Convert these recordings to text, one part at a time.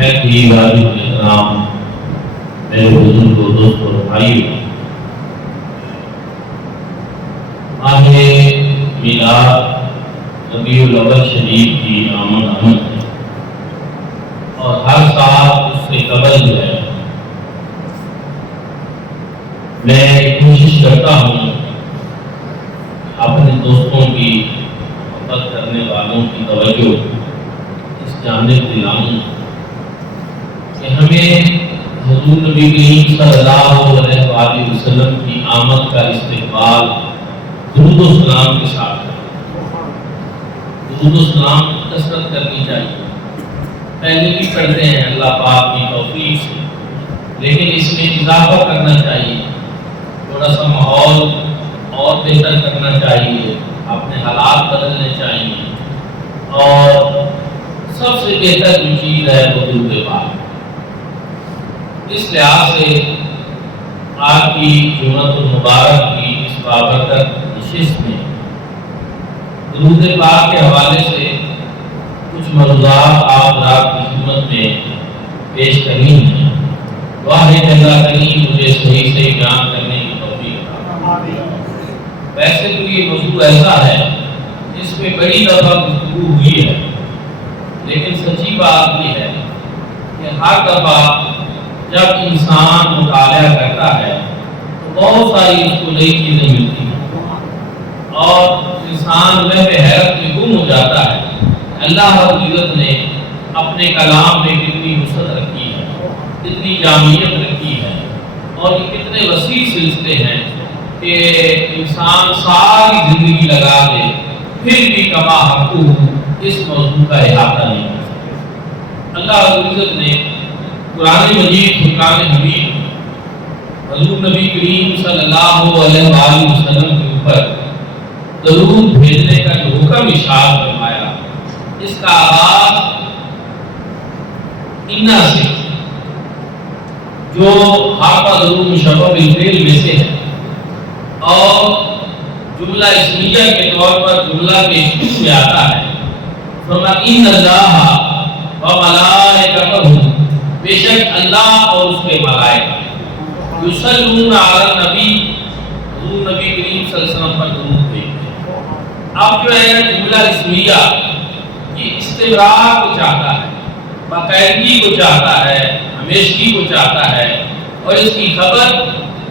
بہت ہی واجب احترام میرے بزرگوں دوستوں اور بھائیوں، ماہ میلاد ربیع الاول شریف کی آمد ہے اور ہر سال اس سے قبل جو ہے میں کوشش کرتا ہوں اپنے دوستوں کی محبت کرنے والوں کی توجہ اس جانب دلاؤں کہ ہمیں حضور نبی کریم صلی اللہ علیہ وآلہ وسلم کی آمد کا استقبال درود و سلام کے ساتھ درود و سلام کی کثرت کرنی چاہیے۔ پہلے بھی پڑھتے ہیں اللہ پاک کی توفیق سے، لیکن اس میں اضافہ کرنا چاہیے، تھوڑا سا ماحول اور بہتر کرنا چاہیے، اپنے حالات بدلنے چاہیے، اور سب سے بہتر جو چیز ہے وہ درود پاک۔ اس لحاظ سے آج کی جمعۃ المبارک کی اس بابرکت نشست میں درود پاک کے حوالے سے کچھ موضوعات آپ رات کی خدمت میں پیش کرنی ہیں۔ دعا ہے کہ اللہ کریم مجھے صحیح سے بیان کرنے کی توفیق عطا۔ ویسے تو یہ موضوع ایسا ہے جس میں بڑی دفعہ گفتگو ہوئی ہے، لیکن سچی بات یہ ہے کہ ہر دفعہ جب انسان مطالعہ کرتا ہے تو بہت ساری اس کو نئی چیزیں ملتی ہیں اور انسان میں حیرت میں گم ہو جاتا ہے۔ اللہ رب العزت نے اپنے کلام میں کتنی وسعت رکھی ہے، کتنی جامعیت رکھی ہے، اور یہ کتنے وسیع سلسلے ہیں کہ انسان ساری زندگی لگا دے پھر بھی کما حقہ اس موضوع کا احاطہ نہیں کر سکتے۔ اللہ رب العزت نے قرآن مجید فرقان حمید حضور نبی کریم صلی اللہ علیہ وآلہ وسلم کے اوپر درود بھیجنے کا جو حکم ارشاد فرمایا، اس کا آغاز انا سے جو حاقہ درود مشبہ بالفعل میں سے ہے، اور جملہ اسمیہ کے طور پر جملہ کے شروع میں آتا ہے، فرمایا ان اللہ و ملائکتہ، بے شک اللہ اور اس کے ملائکہ یصلون علی النبی، حضور نبی کریم صلی اللہ علیہ وسلم پر درود بھیجتے ہیں۔ اب جو ہے جملہ اسمیہ یہ استمرار کو چاہتا ہے، باقاعدگی کو چاہتا ہے، ہمیشگی کو چاہتا ہے، اور اس کی خبر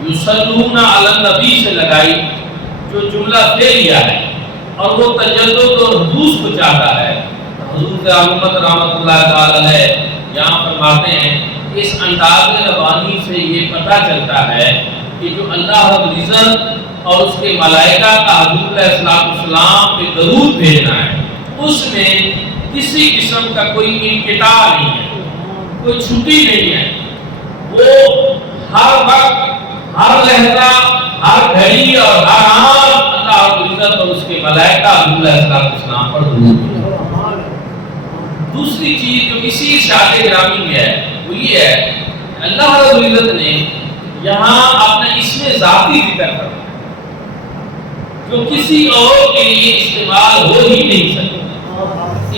یصلون علی النبی سے لگائی جو جملہ فعلیہ ہے، اور وہ تجدد اور حدوث کو چاہتا ہے۔ حضور محمد رحمۃ اللہ تعالی علیہ یہاں فرماتے ہیں کہ اس انداز ربانی سے یہ پتہ چلتا ہے کہ جو اللہ رب العزت اور اس کے ملائکہ کا حضور علیہ السلام پہ درود بھیجنا ہے، اس میں کسی قسم کا کوئی انقطاع نہیں ہے، کوئی چھٹی نہیں ہے، وہ ہر وقت، ہر لہجہ، ہر گھڑی اور ہر آن اللہ رب العزت اور اس کے ملائکہ حضور علیہ السلام پر درود بھیجنا۔ دوسری چیز جو اسی ارشاد گرامی میں ہے وہ یہ ہے کہ اللہ رب العزت نے یہاں اپنا اسم ذاتی ذکر کرا جو کسی اور کے لیے استعمال ہو ہی نہیں سکتا۔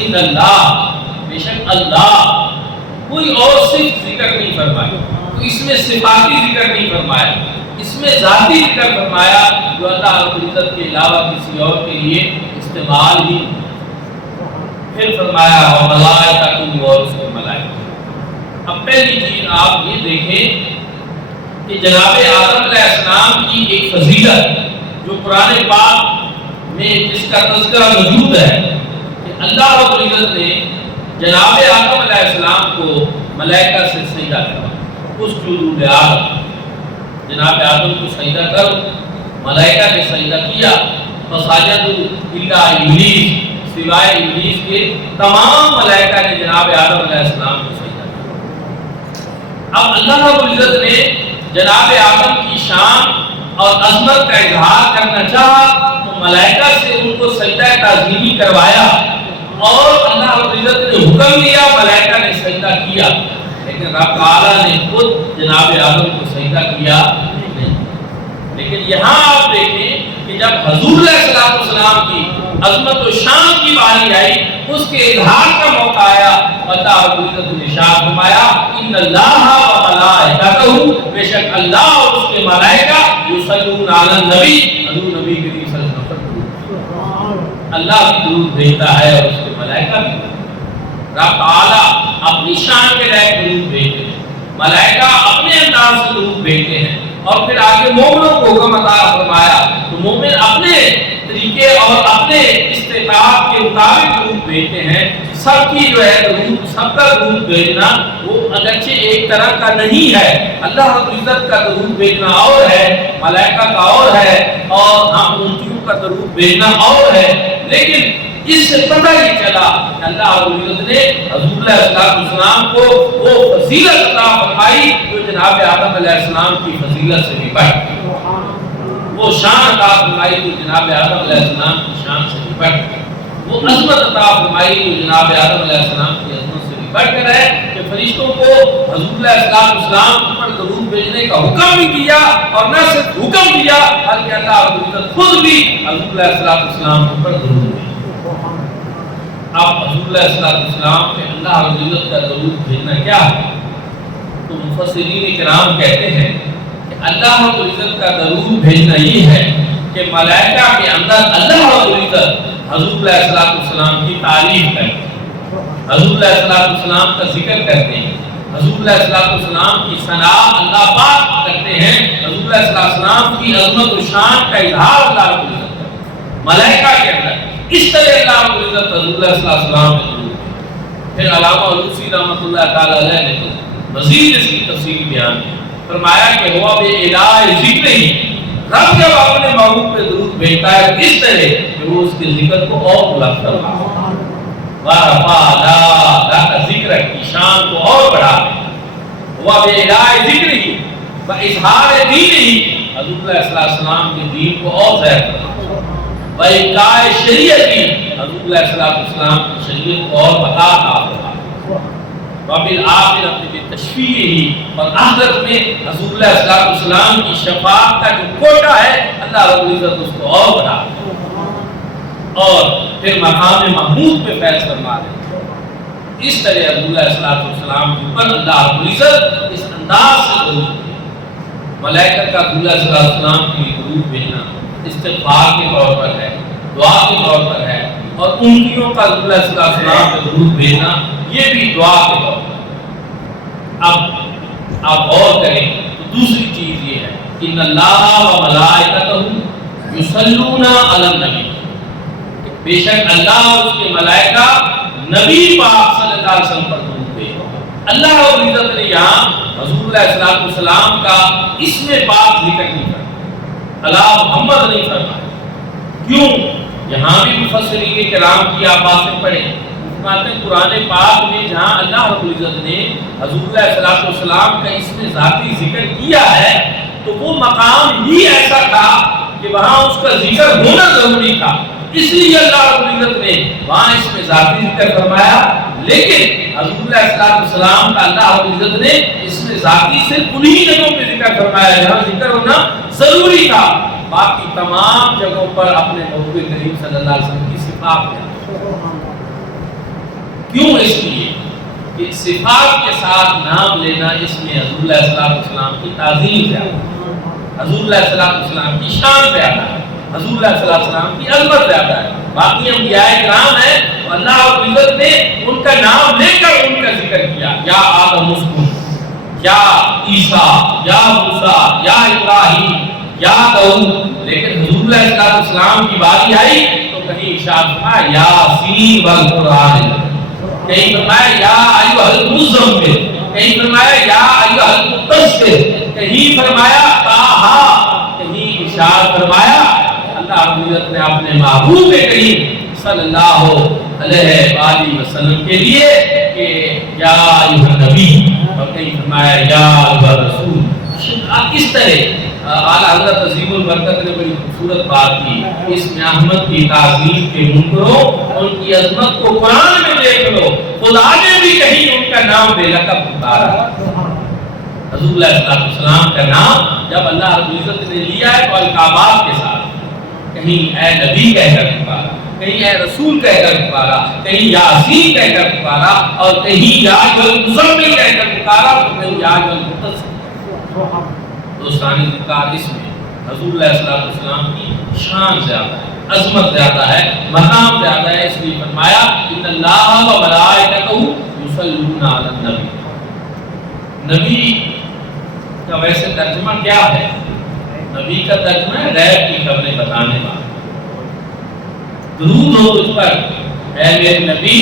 ان اللہ، بے شک اللہ، کوئی اور صرف ذکر نہیں فرمایا، کوئی اس میں صفاتی ذکر نہیں فرمایا، اس میں ذاتی ذکر فرمایا جو اللہ رب العزت کے علاوہ کسی اور کے لیے استعمال ہی نہیں۔ پھر فرمایا اور ملائکہ، اور اس کے ملائکہ۔ اب پہلی چیز آپ یہ دیکھیں کہ جناب آدم علیہ السلام کی ایک فضیلت جو قرآن پاک میں جس کا تذکرہ موجود ہے کہ اللہ رب العزت نے جناب آدم علیہ السلام کو ملائکہ سے سجدہ کروایا۔ اس جلود آدم، جناب آدم کو سجدہ کر، ملائکہ نے سجدہ کیا، فسجدوا الا ابلیس، سوائے ابلیس کے تمام ملائکہ نے جناب آدم علیہ السلام کو سجدہ کیا۔ اب اللہ رب العزت نے جناب آدم کی شان اور عظمت کا اظہار کرنا چاہا تو ملائکہ سے ان کو سجدہ تعظیمی کروایا، اور اللہ رب العزت نے حکم دیا، ملائکہ نے سجدہ کیا، لیکن رب تعالیٰ نے خود جناب آدم کو سجدہ کیا نہیں۔ لیکن یہاں آپ دیکھیں کہ جب حضور علیہ السلام کی عظمت و شان کی باری آئی، اس کے اظہار کا موقع آیا، اللہ رب العزت نے ارشاد فرمایا ان اللہ و ملائکتہ، بے شک اللہ اور اس کے ملائکہ یصلون علی النبی، حضور نبی کریم صلی اللہ علیہ وسلم پر درود، اللہ بھی درود بھیجتا ہے اور اس کے ملائکہ بھی۔ رب تعالی اپنی شان کے لائق درود بھیجتے ہیں، ملائکہ اپنے انداز سے درود بھیجتے ہیں، اور پھر آگے مومنوں کو حکم عطا فرمایا تو مومن اپنے طریقے اور اپنے استطاعت کے مطابق درود بھیجتے ہیں۔ سب کی جو ہے درود، سب کا درود بھیجنا وہ اگرچہ ایک طرح کا نہیں ہے، اللہ رب العزت کا درود بھیجنا اور ہے، ملائکہ کا اور ہے، اور ہم انتیوں کا درود بھیجنا اور ہے، لیکن اس سے پتہ یہ چلا کہ اللہ رب العزت نے حضور علیہ السلام کو وہ فضیلت عطا فرمائی جو جناب آدم علیہ السلام کی فضیلت سے بھی بڑھ گئی، وہ شان عطا فرمائی جو جناب آدم علیہ السلام کی شان سے بھی بڑھ گئی، وہ عظمت عطا فرمائی جو جناب آدم علیہ السلام کی عظمت سے بھی بڑھ کر ہے کہ فرشتوں کو حضور علیہ السلام پر درود بھیجنے کا حکم بھی کیا، اور نہ صرف حکم دیا بلکہ اللہ رب العزت خود بھی حضور علیہ السلام پر درود بھیجا۔ اب حضور علیہ السلام پہ اللہ رب العزت کا درود بھیجنا کیا ہے؟ تو مفسرین کرام کہتے ہیں کہ اللہ رب العزت کا درود بھیجنا یہ ہے کہ ملائکہ کے اندر اللہ رب العزت حضور علیہ السلام کی تعریف کرتے ہیں، حضور علیہ السلام کا ذکر کرتے ہیں، حضور علیہ السلام کی ثنا اللہ پاک کرتے ہیں، حضور علیہ السلام کی عظمت و شان کا اظہار اللہ رب العزت کرتے ہیں ملائکہ کے اندر۔ اس طرح اللہ رب العزت حضور علیہ السلام نے درود بھیجا۔ پھر علامہ علوسی رحمۃ اللہ تعالی علیہ نے تو مزید اس کی تفصیل بیان کی، فرمایا کہ ہوا بے الہ ذکر ہی، رب جب اپنے محبوب پہ درود بھیجتا ہے اس طرح کہ وہ اس کے ذکر کو اور بلند کرتا ہے، ورفع لا کا ذکر کی شان کو اور بڑھا دیتا ہے، ہوا بے الہ ذکر ہی اظہار دین ہی، حضور علیہ السلام کے دین کو اور ظاہر کرتا ہے، وَإِقَاءِ شریعتی، حضور علیہ السلام کی شریعت کو اور بتاتا ہے، وَبِالْآخِرَةِ بِتَشْفِيعِهِ، اور آخرت میں حضور علیہ السلام کی شفاعت کا جو کوٹا ہے اللہ رب العزت اس کو اور بڑھاتا ہے، اور پھر مقام محمود پہ فیض فرما دیتا ہے۔ اس طرح حضور علیہ السلام کے اوپر اللہ رب العزت اس انداز سے درود بھیجتا، ملائکہ کا حضور علیہ السلام کے لیے درود بھیجنا استغفار کے طور پر ہے، دعا کے طور پر ہے، اور انتیوں کا حضور علیہ السلام پہ درود بھیجنا یہ بھی دعا کے طور پر۔ اب آپ غور کریں تو دوسری چیز یہ ہے کہ ان اللہ و ملائکتہ یصلون علی النبی، بے شک اللہ اور اس کے ملائکہ نبی پاک صلی اللہ علیہ وسلم پر درود بھیجتے۔ اللہ رب العزت نے یہاں حضور علیہ السلام کا اسم پاک ذکر نہیں کرا، اللہ محمد نہیں فرمایا، کیوں؟ یہاں بھی مفسرین کرام کی آپ باتیں پڑھیں، فرماتے ہیں قرآن پاک میں جہاں اللہ رب العزت نے حضور علیہ السلام کا اسم ذاتی ذکر کیا ہے تو وہ مقام ہی ایسا تھا کہ وہاں اس کا ذکر ہونا ضروری تھا، اس لیے اللہ رب العزت نے وہاں اسم ذاتی ذکر فرمایا، لیکن حضور علیہ السلام کا اللہ رب العزت نے اسم ذاتی صرف انہی جگہوں پہ ذکر فرمایا جہاں ذکر ہونا ضروری تھا، باقی تمام جگہوں پر اپنے محبوب کریم صلی اللہ علیہ وسلم کی صفات ہے۔ کیوں؟ اس لیے کہ صفات کے ساتھ نام لینا اس میں حضور علیہ السلام کی تعظیم سے آتا ہے، حضور علیہ السلام کی شان سے آتا ہے، حضور علیہ السلام کی عظمت سے آتا ہے۔ باقی انبیاء کرام ہیں تو اللہ رب العزت نے ان کا نام لے کر ان کا ذکر کیا، یا آدم اسکن، یا عیسیٰ، یا موسیٰ، یا ابراہیم، یا داؤد، لیکن حضور علیہ السلام کی باری آئی تو کہیں ارشاد فرمایا یاسین والقرآن، کہیں فرمایا یا ایھا المزمل، کہیں فرمایا یا ایھا المدثر، کہیں فرمایا طٰہٰ، کہیں ارشاد فرمایا اللہ رب العزت نے اپنے محبوب کریم صلی اللہ علیہ وآلہ وسلم کے لیے کہ یا ایھا النبی، اور کہیں فرمایا یا ایھا الرسول۔ اس طرح اعلیٰ حضرت عظیم البرکت نے بڑی خوبصورت بات کی، اس میں احمد کی تعظیم کے منکروں ان کی عظمت کو قرآن میں دیکھ لو، خدا نے بھی کہیں ان کا نام بے لقب پکارا، حضور علیہ السلام کا نام جب اللہ رب العزت نے لیا ہے تو القابات کے ساتھ، کہیں اے نبی کہہ کر پکارا، کہیں اے رسول کہہ کر پکارا، کہیں یاسین کہہ کر پکارا، اور کہیں یا المزمل کہہ کر پکارا، تو کہیں یا المدثر۔ دوستانی ذکر اس میں حضور علیہ السلام کی شان زیادہ ہے، عظمت زیادہ ہے، مقام زیادہ ہے، اس لیے فرمایا ان اللہ و ملائکتہ یصلون علی النبی۔ نبی کا ویسے ترجمہ کیا ہے؟ نبی کا ترجمہ ہے غیب کی خبریں بتانے والا۔ درود ہو تجھ پر اے میرے نبی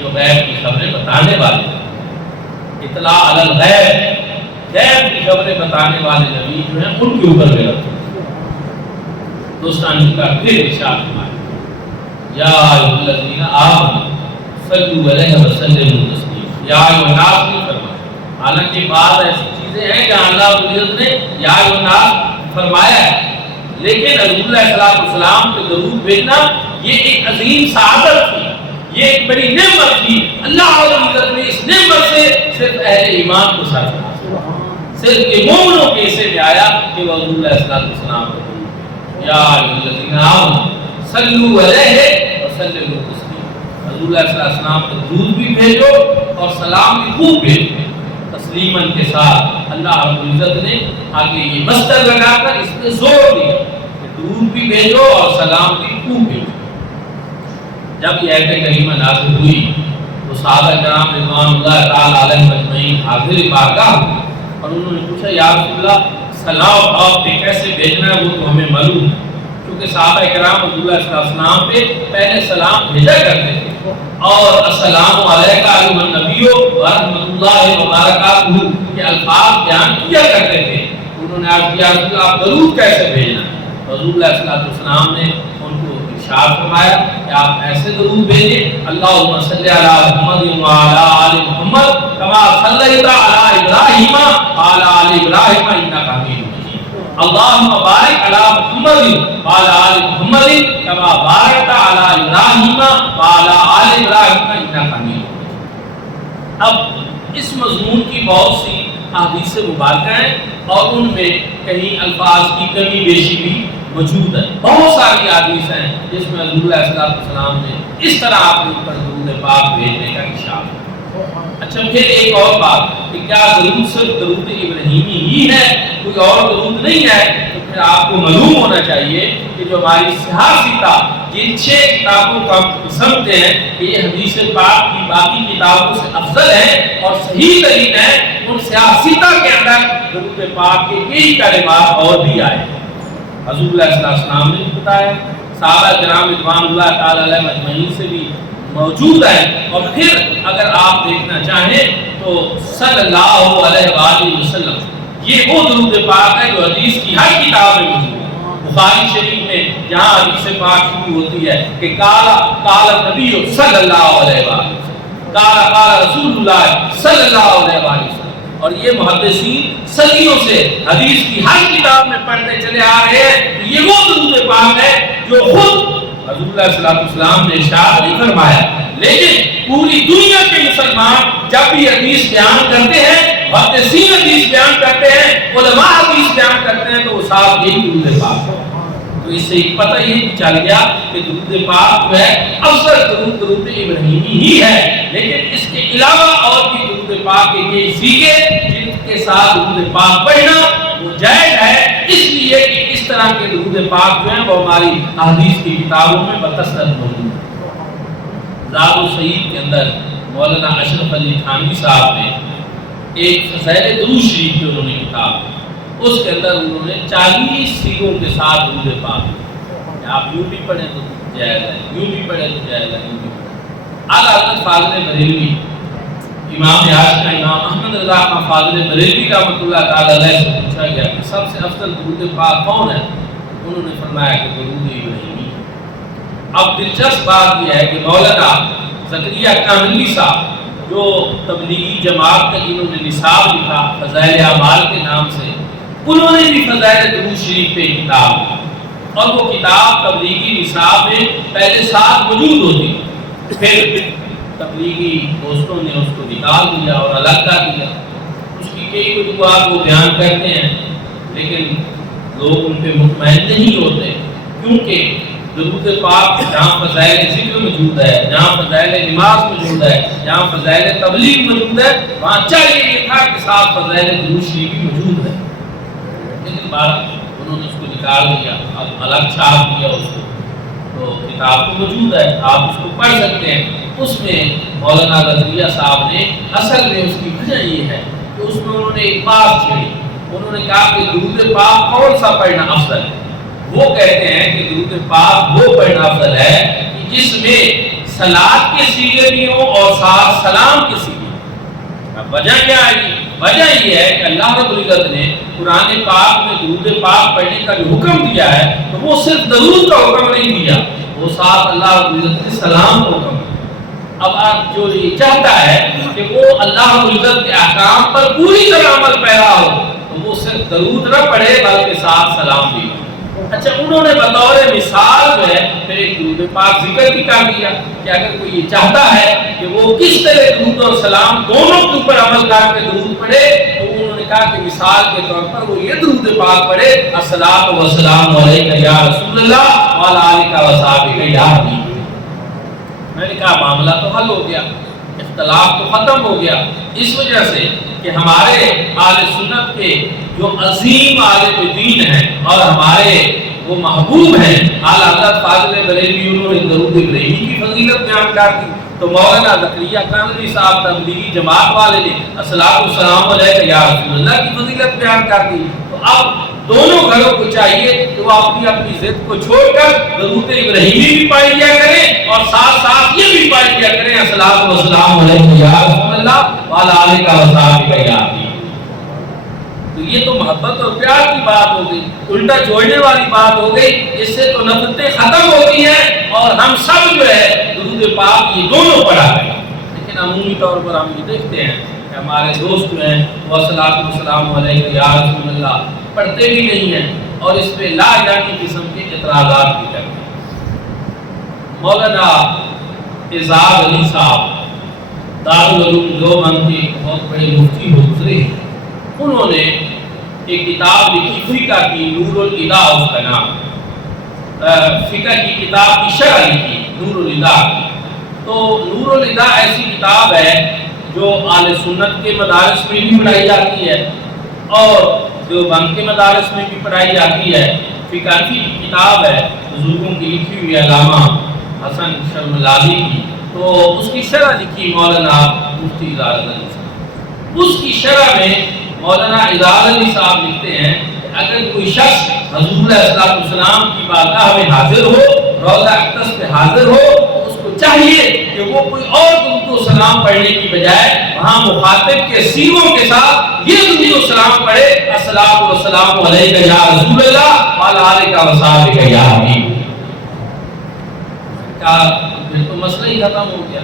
جو غیب کی خبریں بتانے والے، اطلاع علی الغیب، غیب کی خبریں بتانے والے نبی جو ہیں ان کے اوپر میرا دوستان کا پھر ارشاد فرمایا یا ایھا الذین آمنوا صلوا علیہ وسلموا تسلیما۔ یا ایھا الناس نہیں فرمایا، حالانکہ بعض ایسی چیزیں ہیں جہاں اللہ رب العزت نے یا ایھا الناس فرمایا ہے، لیکن حضور علیہ السلام پہ درود بھیجنا یہ ایک عظیم سعادت تھی، یہ ایک بڑی نعمت تھی۔ اللہ رب العزت نے اس نعمت سے صرف اہل ایمان کو ساتھ، صرف مومنوں کے حصے میں آیا کہ وہ حضور علیہ السلام کو یا ایھا الذین آمنوا صلوا علیہ وسلموا تسلیما۔ حضور علیہ السلام کو درود بھی بھیجو اور سلام بھی خوب بھیجو تسلیماً کے ساتھ۔ اللہ رب العزت نے آگے یہ مصدر لگا کر اس پہ زور دیا کہ درود بھی بھیجو اور سلام بھی خوب بھیجو۔ جب یہ آیت کریمہ نازل ہوئی تو صحابہ کرام رضوان اللہ تعالی علیہم اجمعین حاضر بارگاہ ہوئے اور انہوں نے پوچھا یا رسول اللہ سلام آپ پہ کیسے بھیجنا ہے وہ تو ہمیں معلوم ہے، کیونکہ صحابہ کرام حضور علیہ السلام پہ پہلے سلام بھیجا کرتے تھے اور السلام علیکم ایھا النبی و رحمۃ اللہ وبرکاتہ کے الفاظ بیان کیا کرتے تھے۔ انہوں نے عرض کیا رسول اللہ آپ درود کیسے بھیجنا ہے؟ حضور علیہ السلام نے ان کو ارشاد فرمایا کہ آپ ایسے درود بھیجیں اللہم صلی علی محمد وعلی آل محمد کما صلیت علی ابراہیم وعلی آل ابراہیم انک حمید مجید، اللہم بارک علی محمد وعلی آل محمد کما بارکت علی ابراہیم وعلی آل ابراہیم انک حمید مجید۔ اب اس مضمون کی بہت سی احادیث مبارکہ ہیں اور ان میں کہیں الفاظ کی کمی بیشی بھی موجود ہے، بہت ساری احادیث ہیں جس میں حضور علیہ السلام نے اس طرح اپنے اوپر درود پاک بھیجنے کا ارشاد ہے۔ اچھا پھر ایک اور بات کہ کیا درود صرف درود ابراہیمی ہی ہے، کوئی اور درود نہیں ہے؟ تو پھر آپ کو معلوم ہونا چاہیے کہ جو ہماری صحیح سیرہ جن 6 کتابوں کو ہم سمجھتے ہیں کہ یہ حدیث پاک کی باقی کتابوں سے افضل ہے اور صحیح ترین ہے، ان صحیح سیرہ کے اندر درود پاک کے کئی کلمات اور بھی آئے ہیں۔ حضور علیہ السلام نے بتایا، صحابہ کرام رضوان اللہ تعالی علیہم اجمعین سے بھی موجود ہے، اور پھر اگر آپ دیکھنا چاہیں تو صلی اللہ علیہ وآلہ وسلم یہ وہ درود پاک ہے جو حدیث کی ہر کتاب میں موجود ہے۔ بخاری شریف میں جہاں حدیث پاک شروع ہوتی ہے کہ قال نبی صلی اللہ علیہ وآلہ وسلم، قال رسول اللہ صلی اللہ علیہ وآلہ وسلم، اور یہ محدثین صدیوں سے حدیث کی ہر کتاب میں پڑھتے چلے آ رہے ہیں۔ یہ وہ درود پاک ہے جو خود حضور علیہ السلام نے ارشاد نہیں فرمایا، لیکن پوری دنیا کے مسلمان جب بھی حدیث بیان کرتے ہیں، محدثین حدیث بیان کرتے ہیں، علماء حدیث بیان کرتے ہیں، تو وہ صاحب یہی درود پاک ہے۔ تو اس سے پتہ یہ چل گیا کہ درود پاک جو ہے افضل درود ابراہیمی ہی ہے، لیکن اس کے علاوہ اور بھی درود پاک کے کئی سیغے جن کے ساتھ درود پاک پڑھنا وہ جائز ہے، اس لیے کہ اس طرح کے درود پاک جو ہیں وہ ہماری احادیث کی کتابوں میں بکثرت موجود ہے۔ زاد السعید کے اندر مولانا اشرف علی تھانوی صاحب نے ایک فضائل درود شریف کی انہوں نے کتاب، اس کے اندر انہوں نے 40 سیغوں کے ساتھ درود پاک، آپ یوں بھی پڑھیں تو جائز ہے، یوں بھی پڑھیں تو جائز ہے، یوں بھی پڑھیں۔ اعلیٰ حضرت فاضل بریلوی، امام آج کا امام احمد رضا خان فاضل بریلوی رحمۃ اللہ تعالی علیہ سے پوچھا گیا کہ سب سے افضل درود پاک کون ہے؟ انہوں نے فرمایا کہ درود ابراہیمی۔ اب دلچسپ بات یہ ہے کہ مولانا زکریہ کاملی صاحب جو تبلیغی جماعت کا جنہوں نے نصاب لکھا فضائل اعمال کے نام سے، انہوں نے بھی فضائل درود شریف پہ کتاب لکھا، اور وہ کتاب تبلیغی نصاب میں پہلے ساتھ موجود ہوتی، پھر تبلیغی دوستوں نے اس کو نکال دیا اور الگ کر دیا۔ اس کی کئی وجوہات وہ بیان کرتے ہیں، لیکن لوگ ان پہ مطمئن نہیں ہوتے، کیونکہ درود پاک جہاں فضائل ذکر موجود ہے، جہاں فضائل نماز موجود ہے، جہاں فضائل تبلیغ موجود ہے، وہاں چاہیے یہ تھا کہ ساتھ فضائل درود شریف بھی موجود ہے، لیکن بات انہوں نے اس کو نکال دیا، اب الگ چھاپ دیا اس کو۔ تو کتاب تو موجود ہے، آپ اس کو پڑھ سکتے ہیں۔ اس میں مولانا زکریا صاحب نے اصل میں اس کی وجہ یہ ہے کہ اس میں انہوں نے ایک بات چھیڑی، انہوں نے کہا کہ درود پاک کون سا پڑھنا افضل ہے؟ وہ کہتے ہیں کہ درود پاک وہ پڑھنا افضل ہے کہ جس میں صلات کے صیغے بھی ہوں اور ساتھ سلام کے صیغے ہوں۔ اب وجہ کیا ہے؟ وجہ یہ ہے کہ اللہ رب العزت نے قرآن پاک میں درود پاک پڑھنے کا جو حکم دیا ہے تو وہ صرف درود کا حکم نہیں دیا، وہ ساتھ اللہ رب العزت نے سلام کا حکم دیا۔ اب آپ جو یہ چاہتا ہے کہ وہ اللہ رب العزت کے احکام پر پوری طرح عمل پیرا ہو تو وہ صرف درود نہ پڑھے بلکہ ساتھ سلام بھی۔ اچھا، انہوں نے بطور مثال جو ہے پھر ایک درود پاک ذکر بھی کر دیا کہ اگر کوئی یہ چاہتا ہے کہ وہ کس طرح درود اور سلام دونوں کے اوپر عمل کر کے درود پڑھے تو انہوں نے کہا کہ مثال کے طور پر وہ یہ درود پاک پڑھے، الصلاۃ والسلام علیک یا رسول اللہ وعلی آلک وصحبہ یا حبیب۔ میں نے کہا معاملہ تو حل ہو گیا، اختلاف تو ختم ہو گیا، اس وجہ سے کہ ہمارے اہل سنت کے جو عظیم عالم دین ہیں اور ہمارے وہ محبوب ہیں اعلیٰ حضرت فاضل بریلوی، انہوں نے درود ابراہیمی کی فضیلت بیان کر دی، تو مولانا زکریا کاندھلی صاحب تبلیغی جماعت والے نے الصلاۃ والسلام علیک یا رسول اللہ کی فضیلت بیان کر دی۔ تو اب دونوں گھروں کو چاہیے کہ وہ اپنی اپنی ضد کو چھوڑ کر درود ابراہیمی بھی پڑھ لیا کریں اور ساتھ ساتھ یہ بھی پڑھ لیا کریں الصلاۃ والسلام علیک یا رسول اللہ وعلی آلک وصحبہ یا حبیب۔ تو یہ تو محبت اور پیار کی بات ہو گئی، الٹا جوڑنے والی بات ہو گئی، اس سے تو نفرتیں ختم ہوتی ہیں اور ہم سب جو ہے درود پاک یہ دونوں پڑھا کریں۔ لیکن عمومی طور پر ہم یہ دیکھتے ہیں کہ ہمارے دوست جو ہیں وہ الصلاۃ والسلام علیک یا رسول اللہ پڑھتے بھی نہیں ہیں اور اس پہ لا جانی قسم کے اعتراضات بھی کرتے ہیں۔ مولانا اعزاز علی صاحب دارالعلوم دیوبند کے بہت بڑے مفتی گزرے، انہوں نے ایک کتاب لکھی فقہ کی، نور الہدا اس کا نام، فقہ کی کتاب کی شرح لکھی نور الہدا۔ تو نور الہدا ایسی کتاب ہے جو اہل سنت کے مدارس میں بھی پڑھائی جاتی ہے اور دیوبند کے مدارس میں بھی پڑھائی جاتی ہے۔ فقہ کی کتاب ہے، بزرگوں کی لکھی ہوئی علامہ حسن شرملازی کی، تو اس کی شرح لکھی مولانا مفتی اعزاز علی صاحب۔ اس کی شرح میں مولانا اعزاز علی صاحب لکھتے ہیں کہ اگر کوئی شخص حضور علیہ السلام کی بارگاہ میں حاضر ہو، روضہ اقدس پہ حاضر ہو، تو اس کو چاہیے کہ وہ کوئی اور درود و سلام پڑھنے کی بجائے وہاں مخاطب کے صیغوں کے ساتھ یہ درود و سلام پڑھے، الصلاۃ والسلام علیک یا رسول اللہ وعلی آلک وصحبہ یا حبیب۔ پھر تو مسئلہ ہی ختم ہو گیا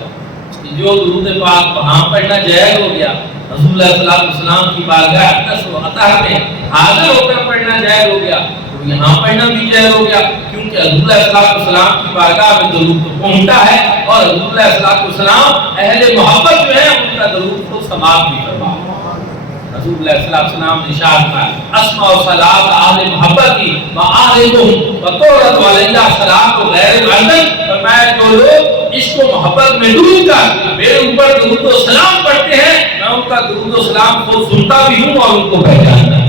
کہ جو درود پاک وہاں پڑھنا جائز ہو گیا، رسول اللہ صلی اللہ علیہ وسلم کی بارگاہ اقدس و اطہر میں حاضر ہو کر پڑھنا جائز ہو گیا، تو یہاں پڑھنا بھی جائز ہو گیا، کیونکہ رسول اللہ صلی اللہ علیہ وسلم کی بارگاہ میں درود تو پہنچتا ہے اور رسول اللہ صلی اللہ علیہ وسلم اہل محبت جو ہے ان کا درود خود سماعت بھی فرما۔ رسول اللہ صلی اللہ علیہ وسلم نے ارشاد فرمایا اسمع صلاۃ اہل محبتی و اہلہم وتورث علیہ صلاۃ غیر العدل، فرمایا جو لوگ عشق و محبت میں ڈوب کر میرے اوپر درود و سلام پڑھتے ہیں میں ان کا درود و سلام خود سنتا بھی ہوں اور ان کو پہچانتا ہوں۔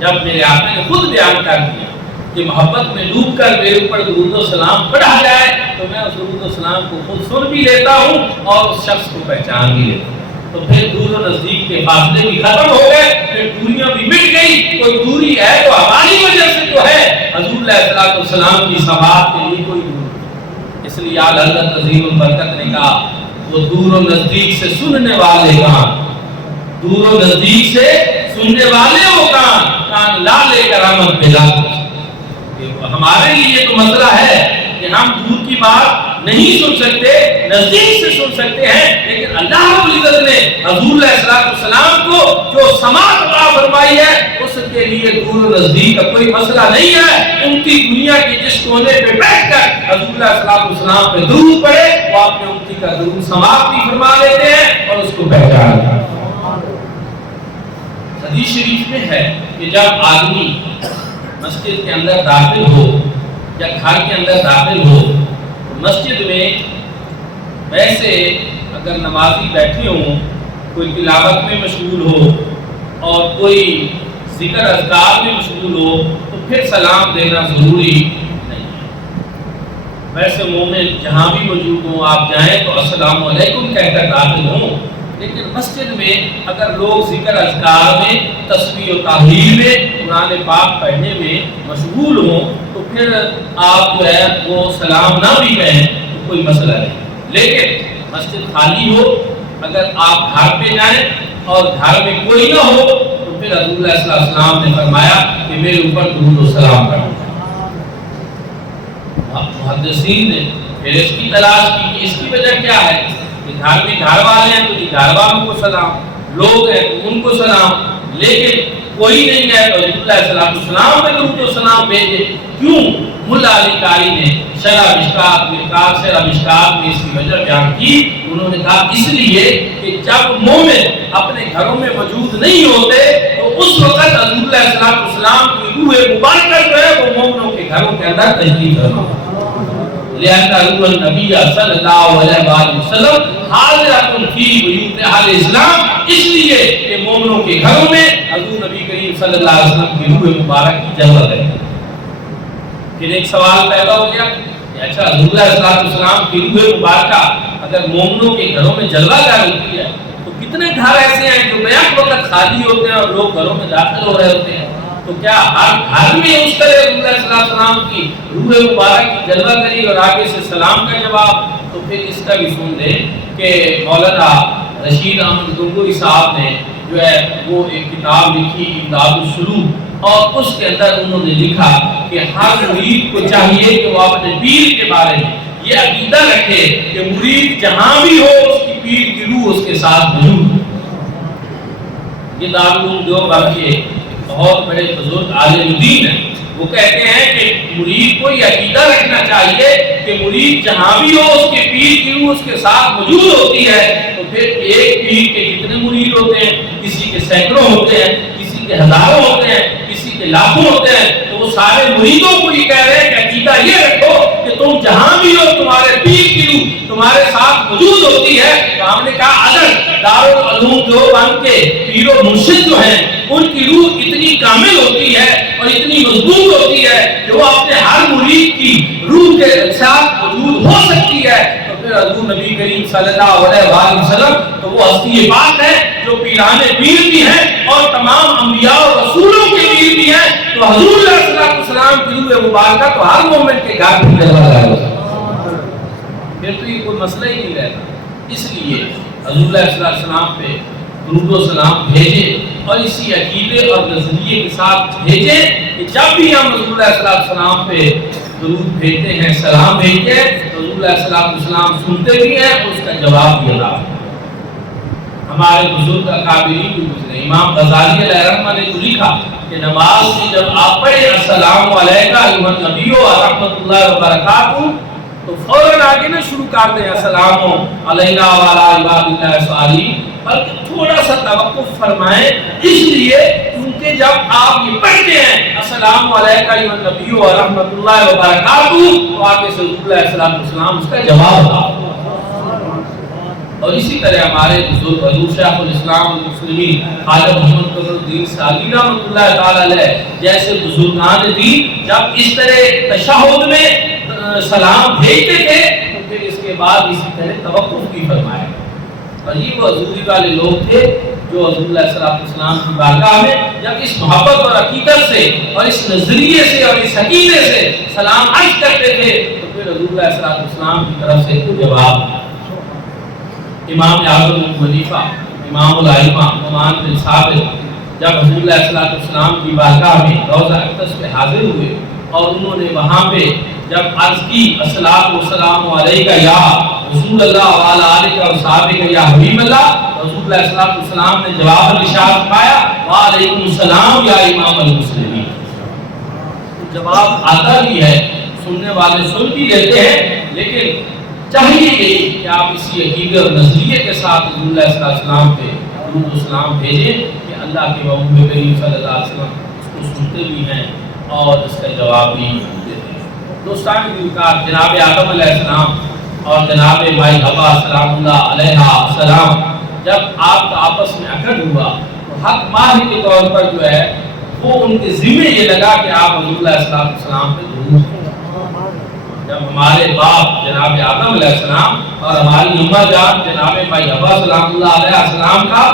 جب میرے آقا نے خود بیان کر دیا کہ محبت میں ڈوب کر میرے اوپر درود و سلام پڑھا جائے تو میں اس درود و سلام کو خود سن بھی لیتا ہوں اور اس شخص کو پہچان بھی لیتا ہوں۔ تو پھر دور و نزدیک کے فاصلے بھی ختم ہو گئے، پھر دوریاں بھی مٹ گئی۔ کوئی دوری ہے تو ہماری وجہ سے تو ہے، حضور علیہ السلام کی سماعت کے لیے کوئی دوری۔ اس لیے اعلیٰ حضرت عظیم البرکت نے کہا وہ دور و نزدیک سے سننے والے کان، دور و نزدیک سے سننے والے وہ کان لا لے کر عمل پہ لا۔ ہمارے لیے یہ تو مسئلہ ہے کہ ہم دور کی بات نہیں سن سکتے، نزدیک سے سن سکتے ہیں، لیکن اللہ رب العزت نے حضور علیہ السلام کو جو سماعت عطا فرمائی ہے اس کے لیے دور و نزدیک کا کوئی مسئلہ نہیں ہے۔ ان کی دنیا کے جس کونے پہ بیٹھ کر حضور علیہ السلام پہ درود پڑھے وہ اپنے امتی کا درود سماعت بھی فرما لیتے ہیں اور اس کو پہچان۔ حدیث شریف میں ہے کہ جب آدمی مسجد کے اندر داخل ہو یا گھر کے اندر داخل ہو، مسجد میں ویسے اگر نمازی بیٹھے ہوں، کوئی تلاوت میں مشغول ہو اور کوئی ذکر اذکار میں مشغول ہو تو پھر سلام دینا ضروری نہیں ہے۔ ویسے مومن جہاں بھی موجود ہوں، آپ جائیں تو السلام علیکم کہہ کر داخل ہوں، لیکن مسجد میں اگر لوگ ذکر اذکار میں، تسبیح و تحلیل میں، قرآن پاک پڑھنے میں مشغول ہوں تو پھر آپ جو ہے وہ سلام نہ بھی کہیں تو کوئی مسئلہ نہیں۔ لیکن مسجد خالی ہو، اگر آپ گھر پہ جائیں اور گھر میں کوئی نہ ہو تو پھر رسول اللہ صلی اللہ علیہ وسلم نے فرمایا کہ میرے اوپر درود و سلام پڑھو۔ محدثین نے پھر اس کی تلاش کی کہ اس کی وجہ کیا ہے کہ گھر میں گھر والے ہیں تو گھر والوں کو سلام، لوگ ہیں تو ان کو سلام، لیکن کوئی نہیں ہے تو رسول اللہ صلی اللہ علیہ وسلم پہ درود و سلام بھیجے کیوں؟ ملا علی قاری نے شرح مشکات میں اس کی وجہ بیان کی۔ انہوں نے کہا اس لیے کہ جب مومن اپنے گھروں میں موجود نہیں ہوتے تو اس وقت رسول اللہ صلی اللہ علیہ وسلم کی روح مبارکہ جو ہے وہ مومنوں کے گھروں کے اندر تشریف فرما۔ لہذا روح النبی صلی اللہ علیہ وآلہ وسلم حاضرۃ فی بیوت اہل اسلام، اس لیے کہ مومنوں کے گھروں میں حضور نبی کریم صلی اللہ علیہ وسلم کی روح مبارک کی جلوہ ہے۔ پھر ایک سوال پیدا ہو گیا کہ اچھا حضور صلی اللہ علیہ وسلم کی روح مبارکہ اگر مومنوں کے گھروں میں جلوہ گر ہوتی ہے تو کتنے گھر ایسے ہیں جو بیک وقت خالی ہوتے ہیں اور لوگ گھروں میں داخل ہو رہے ہوتے ہیں؟ تو کیا ہر گھر میں اس طرح رسول اللہ صلی اللہ علیہ وسلم کی روح مبارک کی جلوہ گری اور آگے سے سلام کا جواب؟ تو پھر اس کا بھی سن لیں کہ مولانا رشید احمد گنگوئی صاحب نے جو ہے وہ ایک کتاب لکھی امداد السلوک، اور اس کے اندر انہوں نے لکھا کہ ہر مرید کو چاہیے کہ وہ اپنے پیر کے بارے میں یہ عقیدہ رکھے کہ مرید جہاں بھی ہو اس کی پیر کی روح اس کے ساتھ موجود ہے۔ یہ دارالعلوم دیوبند کے بہت بڑے بزرگ عالم دین ہیں، وہ کہتے ہیں کہ مرید کو یہ عقیدہ رکھنا چاہیے کہ مرید جہاں بھی ہو اس کے پیر کی روح اس کے ساتھ موجود ہوتی ہے۔ تو پھر ایک پیر کے کتنے مرید ہوتے ہیں؟ کسی کے سینکڑوں ہوتے ہیں، کسی کے ہزاروں ہوتے ہیں، کسی کے لاکھوں ہوتے ہیں، تو وہ سارے مریدوں کو یہ کہہ رہے ہیں کہ عقیدہ یہ رکھو کہ تم جہاں بھی ہو تمہارے پیر کی روح تمہارے ساتھ موجود ہوتی ہے۔ تو ہم نے کہا اگر دارالعلوم دیوبند کے پیر و مرشد جو ہیں ان کی روح اتنی کامل ہوتی ہے اور اتنی مضبوط ہوتی ہے کہ وہ اپنے ہر مرید کی روح کے ساتھ موجود ہو سکتی ہے، تو پھر حضور نبی کریم صلی اللہ علیہ وآلہ وسلم تو وہ ہستی پاک ہے جو پیران پیر بھی ہیں اور تمام انبیاء اور رسولوں کے پیر بھی ہیں۔ تو حضور صلی اللہ علیہ وسلم کی روح مبارکہ تو ہر مومن کے گھر میں جلوہ گر ہوتا ہے، پھر تو یہ کوئی مسئلہ ہی نہیں رہتا۔ اس لیے حضور صلی اللہ علیہ وسلم پہ درود و سلام بھیجیں اور اسی عقیدے اور نظریے کے ساتھ بھیجیں کہ جب بھی ہم رسول اللہ صلی اللہ علیہ وسلم پہ درود بھیجتے ہیں، سلام بھیجتے ہیں، تو رسول اللہ صلی اللہ علیہ وسلم سنتے بھی ہیں اور اس کا جواب بھی ادا۔ ہمارے بزرگ اکابرین بھی گزرے، امام غزالی علیہ رحمہ نے تو لکھا کہ نماز میں جب آپ پڑھیں السلام علیکم ایھا النبی و رحمۃ اللہ وبرکاتہ تو فوراً آگے نہ شروع کر دیں السلام علینا وعلی عباد اللہ الصالحین، بلکہ تھوڑا سا توقف فرمائیں، اس لیے کیونکہ جب آپ یہ پڑھتے ہیں السلام علیکم ایھا النبی و رحمۃ اللہ وبرکاتہ تو آگے سے رسول اللہ صلی اللہ علیہ وسلم اس کا جواب دیں۔ اور اسی طرح ہمارے بزرگ حضور شیخ الاسلام المسلمین خواجہ محمد قمر الدین سالی رحمۃ اللہ تعالی علیہ جیسے بزرگان دین جب اس طرح تشہد میں سلام بھیجتے تھے تو پھر اس کے بعد اسی طرح توقف بھی فرمایا۔ اور یہ وہ حضوری والے لوگ تھے جو حضور اللہ صلی اللہ علیہ وسلم کی بارگاہ میں جب اس محبت اور عقیدت سے اور اس نظریے سے اور اس عقیدے سے سلام عرض کرتے تھے تو پھر حضور اللہ صلی اللہ علیہ وسلم کی طرف سے کوئی جواب۔ امام اعظم ابو حنیفہ امام الائمہ نعمان بن ثابت جب حضور اللہ صلی اللہ علیہ وسلم کی بارگاہ میں روضہ اقدس پہ حاضر ہوئے اور انہوں نے وہاں پہ جب عرض کی الصلاۃ والسلام علیک یا رسول اللہ وعلی آلہ وصحبہ یا حبیب اللہ، رسول اللہ صلی اللہ علیہ وسلم نے جواب ارشاد پایا وعلیکم السلام یا امام المسلمین۔ جواب آتا بھی ہے، سننے والے سن بھی لیتے ہیں، لیکن چاہیے یہی کہ آپ اسی عقیدے اور نظریے کے ساتھ رسول اللہ صلی اللہ علیہ وسلم پہ درود و سلام بھیجیں کہ اللہ کے محبوب کریم صلی اللہ علیہ وسلم اس کو سنتے بھی ہیں اور اس کا جواب بھی دیتے ہیں۔ دوستان کی وقار جناب آدم علیہ السلام اور جناب مائی حوا سلام اللہ علیہ السلام جب آپ کا آپس میں عقد ہوا تو حق ماہ کے طور پر جو ہے وہ ان کے ذمہ یہ لگا کہ آپ حضور علیہ السلام پہ درود پڑھیں۔ جب ہمارے باپ جناب آدم علیہ السلام اور ہماری اماں جان جناب مائی حوا سلام اللہ علیہ السلام کا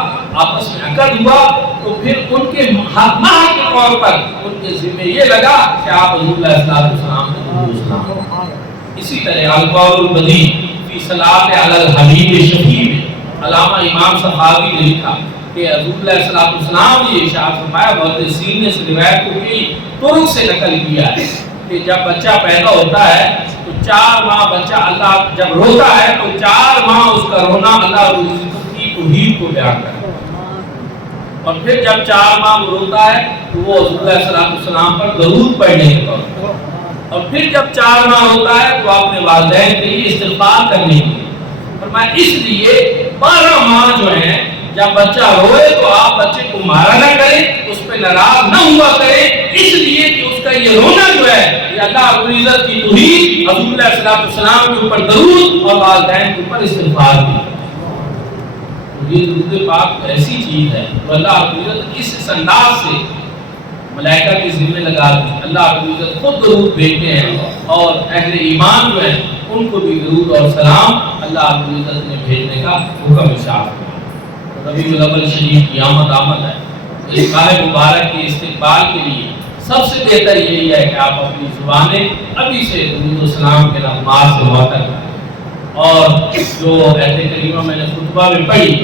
آپس میں عقد ہوا تو پھر ان کے حق ماہ کے طور پر ان کے ذمہ یہ لگا کہ آپ حضور علیہ السلام پہ درود پڑھیں۔ اسی طرح القول البدیع فی صلاۃ علی الحبیب شفیع میں علامہ امام صحابی نے لکھا کہ حضور علیہ السلام نے ارشاد فرمایا، بہت سینے سے روایت کو کئی طرق سے نقل کیا ہے کہ جب بچہ پیدا ہوتا ہے تو 4 ماہ بچہ اللہ جب روتا ہے تو 4 ماہ اس کا رونا اللہ کی توحید کو بیان کرتا ہے، اور پھر جب 4 ماہ وہ روتا ہے تو وہ حضور علیہ السلام پر درود پڑھنے کے طور پر، اور پھر جب 4 ماہ ہوتا ہے تو اپنے والدین کے لیے استغفار کرنے کے لیے۔ فرمایا اس لیے 12 ماہ جو ہیں جب بچہ روئے تو آپ بچے کو مارا نہ کریں، اس پہ ناراض نہ ہوا کریں، اس لیے کہ اس کا یہ رونا جو ہے یہ اللہ رب العزت کی توحید، حضور علیہ السلام کے اوپر درود اور والدین کے اوپر استغفار کی۔ یہ درود پاک ایسی چیز ہے تو اللہ رب العزت اس انداز سے ملائکہ کے ذمہ لگا دی، اللہ رب العزت خود درود بھیجتے ہیں اور اہل ایمان جو ہیں ان کو بھی درود اور سلام اللہ رب العزت نے بھیجنے کا حکم ارشاد کیا۔ ربیع الاول شریف کی آمد ہے، اس ماہ مبارک کے استقبال کے لیے سب سے بہتر یہی ہے کہ آپ اپنی زبانیں ابھی سے درود و سلام کے نغمات سے معطر کریں، اور جو آیت کریمہ میں نے خطبہ میں پڑھی،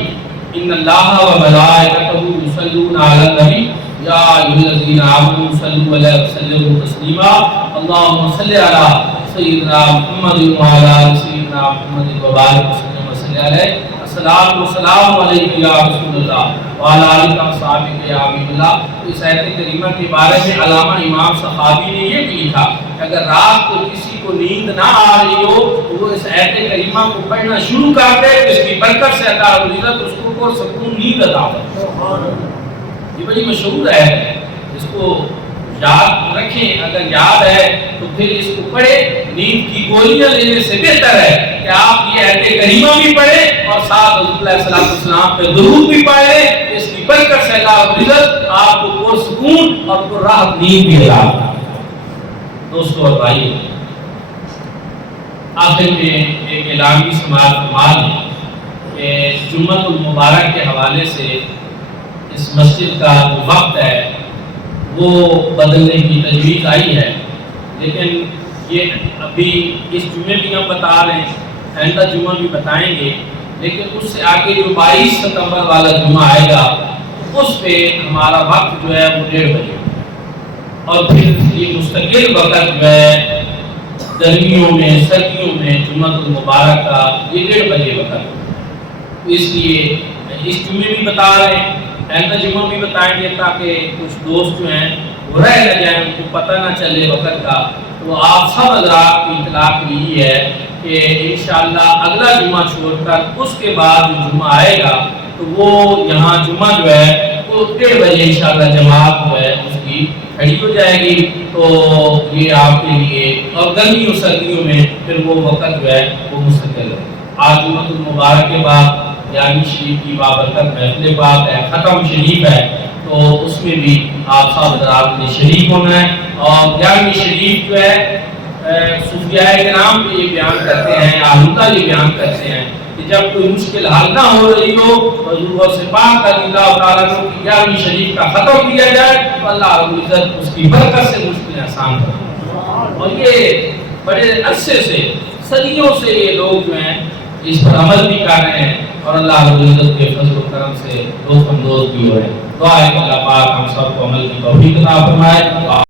ان اللہ و ملائکتہ یصلون علی النبی یا ایھا الذین آمنوا صلوا علیہ وسلموا تسلیما اللهم صل علی سیدنا محمد وعلی آل سیدنا محمد وبارک وسلم وصلی علیہ السلام والسلام علیکم یا رسول اللہ وعلی آلہ وصحبہ یا حبیب اللہ۔ اس آیت کریمہ کے بارے میں علامہ امام صحابی نے یہ بھی لکھا کہ اگر رات کو کسی کو نیند نہ آ رہی ہو تو وہ اس آیت کریمہ کو پڑھنا شروع کر دے، اس کی برکت سے اللہ رب العزت اس کو سکون نیند عطا فرمائے۔ یہ بڑی مشہور ہے، اس کو یاد رکھیں، اگر یاد ہے تو پھر اس کو پڑھیں۔ نیند کی گولیاں لینے سے بہتر ہے کہ آپ یہ آیت کریمہ بھی پڑھیں اور ساتھ حضور علیہ السلام پہ درود بھی پڑھیں، اس کی برکت سے اللہ رب العزت آپ کو پرسکون اور پرراحت نیند بھی عطا فرمائے۔ دوستو اور بھائی، آخر میں ایک اعلامی سماعت فرما دیں کہ جمعۃ المبارک کے حوالے سے اس مسجد کا جو وقت ہے وہ بدلنے کی تجویز آئی ہے، لیکن یہ ابھی اس جمعے بھی ہم بتا رہے ہیں، آئندہ جمعہ بھی بتائیں گے، لیکن اس سے آگے جو 22 ستمبر والا جمعہ آئے گا اس پہ ہمارا وقت جو ہے وہ 1:30 بجے، اور پھر یہ مستقل وقت جو ہے گرمیوں میں سردیوں میں جمعۃ المبارک کا یہ 1:30 بجے وقت، اس لیے اس جمعے بھی بتا رہے ہیں، آئندہ جمعہ بھی بتائیں گے تاکہ کچھ دوست جو ہیں وہ رہ نہ جائیں، ان کو پتہ نہ چلے وقت کا۔ تو آپ سب حضرات کی اطلاع کے لیے ہے کہ انشاءاللہ اگلا جمعہ چھوڑ کر اس کے بعد جو جمعہ آئے گا تو وہ یہاں جمعہ جو ہے وہ 1:30 بجے انشاءاللہ جماعت جو ہے اس کی کھڑی ہو جائے گی۔ تو یہ آپ کے لیے، اور گرمیوں سردیوں میں پھر وہ وقت جو ہے وہ مستقل ہے۔ آج جمعۃ المبارک کے بعد 11ویں شریف کی بابرکت محفل پاک ہے، ختم شریف ہے، تو اس میں بھی آپ سب حضرات نے شریک ہونا ہے۔ اور 11ویں شریف جو ہے صوفیاء کرام بھی یہ بیان کرتے ہیں، آلودہ یہ بیان کرتے ہیں کہ جب کوئی مشکل حل نہ ہو رہی ہو حضور غوث پاک رضی اللہ تعالیٰ عنہ کی 11ویں شریف کا ختم کیا جائے تو اللہ رب العزت اس کی برکت سے مشکلیں آسان کرے۔ اور یہ بڑے عرصے سے، صدیوں سے یہ لوگ جو ہیں اس پر عمل بھی کر رہے ہیں اور اللہ رب العزت کے فضل و کرم سے لطف اندوز بھی ہو رہے ہیں۔ دعا ہے کہ اللہ پاک ہم سب کو عمل کی توفیق عطا فرمائے۔